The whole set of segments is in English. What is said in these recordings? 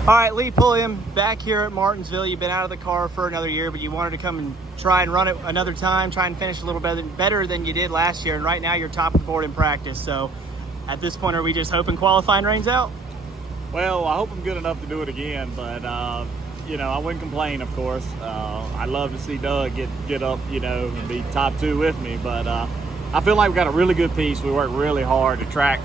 All right, Lee Pulliam, back here at Martinsville. You've been out of the car for another year, but you wanted to come and try and run it another time, try and finish a little better than you did last year. And right now you're top of the board in practice. So at this point, are we just hoping qualifying rains out? Well, I hope I'm good enough to do it again, but I wouldn't complain, of course. I'd love to see Doug get up, and be top two with me, but I feel like we got a really good piece. We worked really hard. The track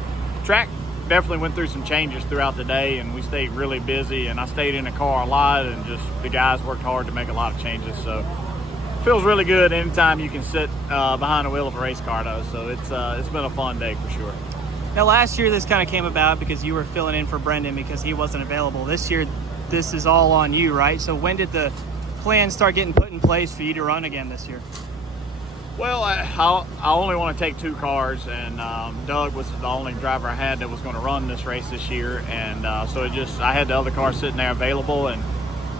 definitely went through some changes throughout the day, and we stayed really busy, and I stayed in the car a lot, and just the guys worked hard to make a lot of changes. So it feels really good anytime you can sit behind the wheel of a race car, though. So it's been a fun day for sure. Now, last year this kind of came about because you were filling in for Brendan because he wasn't available. This year, this is all on you, right? So when did the plan start getting put in place for you to run again this year? Well, I only want to take two cars, and Doug was the only driver I had that was going to run this race this year, and so I had the other car sitting there available, and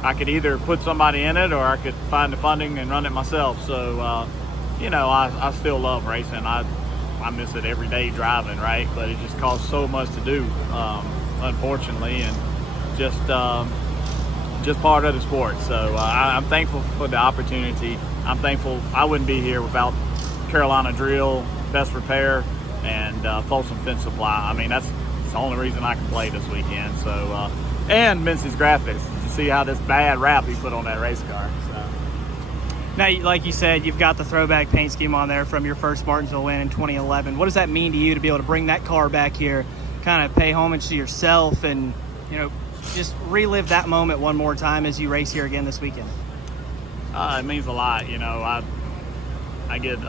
I could either put somebody in it or I could find the funding and run it myself. So, I still love racing. I miss it every day driving, right? But it just costs so much to do, unfortunately, and just part of the sport. So I'm thankful for the opportunity. I'm thankful I wouldn't be here without Carolina Drill, Best Repair, and Folsom Fence Supply. I mean, that's the only reason I can play this weekend. So, and Mincy's Graphics, to see how this bad rap he put on that race car. So. Now, like you said, you've got the throwback paint scheme on there from your first Martinsville win in 2011. What does that mean to you to be able to bring that car back here, kind of pay homage to yourself and, just relive that moment one more time as you race here again this weekend? It means a lot. I get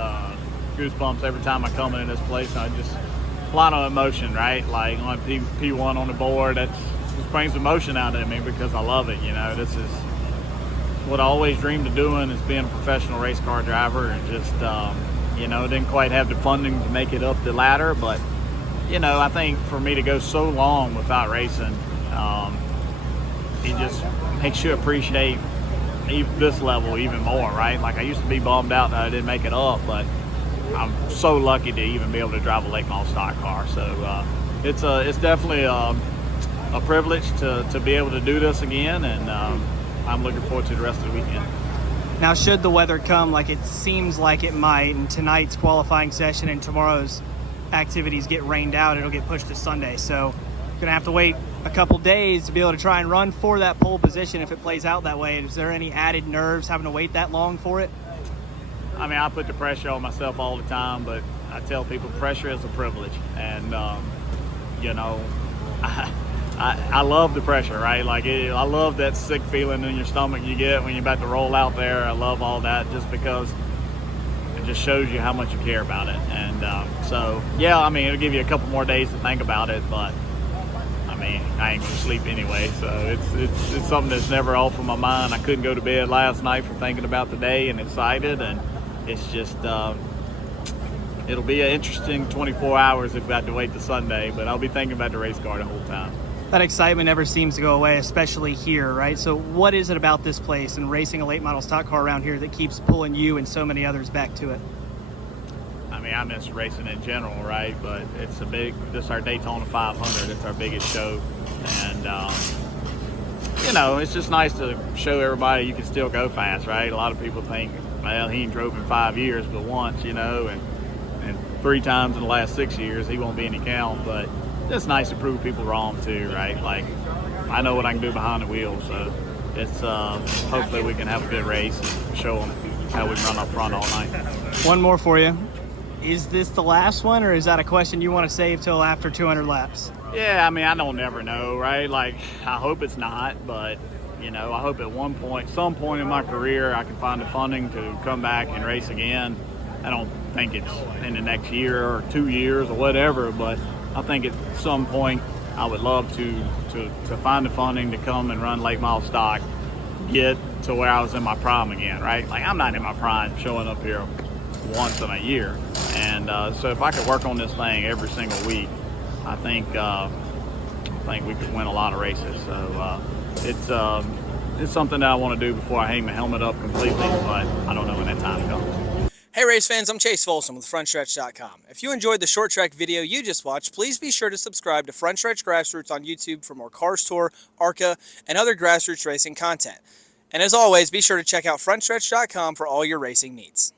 goosebumps every time I come into this place. A lot of emotion, right? Like on P1 on the board, that just brings emotion out of me because I love it. This is what I always dreamed of doing, is being a professional race car driver, and just didn't quite have the funding to make it up the ladder, but I think for me to go so long without racing, it just makes you appreciate this level even more, right? Like, I used to be bummed out that I didn't make it up, but I'm so lucky to even be able to drive a late model stock car. So it's definitely a privilege to be able to do this again, and I'm looking forward to the rest of the weekend. Now, should the weather come like it seems like it might, and tonight's qualifying session and tomorrow's activities get rained out, it'll get pushed to Sunday. So gonna have to wait a couple days to be able to try and run for that pole position if it plays out that way. Is there any added nerves having to wait that long for it? I mean, I put the pressure on myself all the time, but I tell people pressure is a privilege, and I love the pressure, right? Like, I love that sick feeling in your stomach you get when you're about to roll out there. I love all that just because it just shows you how much you care about it. And it'll give you a couple more days to think about it, but I ain't gonna sleep anyway, so it's something that's never off of my mind. I couldn't go to bed last night from thinking about the day and excited, and it's just it'll be an interesting 24 hours if we have to wait till Sunday, but I'll be thinking about the race car the whole time. That excitement never seems to go away, especially here, right? So what is it about this place and racing a late model stock car around here that keeps pulling you and so many others back to it? I miss racing in general, right? But this is our Daytona 500. It's our biggest show. And, it's just nice to show everybody you can still go fast, right? A lot of people think, well, he ain't drove in 5 years, but once, and 3 times in the last 6 years, he won't be any count. But it's nice to prove people wrong too, right? Like, I know what I can do behind the wheel, so it's hopefully we can have a good race and show them how we run up front all night. One more for you. Is this the last one, or is that a question you want to save till after 200 laps? Yeah, I don't never know, right? Like, I hope it's not, but, I hope at some point in my career, I can find the funding to come back and race again. I don't think it's in the next year or 2 years or whatever, but I think at some point I would love to find the funding to come and run late model stock, get to where I was in my prime again, right? Like, I'm not in my prime showing up here once in a year. And so if I could work on this thing every single week, I think we could win a lot of races. So it's something that I want to do before I hang my helmet up completely, but I don't know when that time comes. Hey race fans, I'm Chase Folsom with Frontstretch.com. If you enjoyed the short track video you just watched, please be sure to subscribe to Frontstretch Grassroots on YouTube for more Cars Tour, ARCA, and other grassroots racing content. And as always, be sure to check out Frontstretch.com for all your racing needs.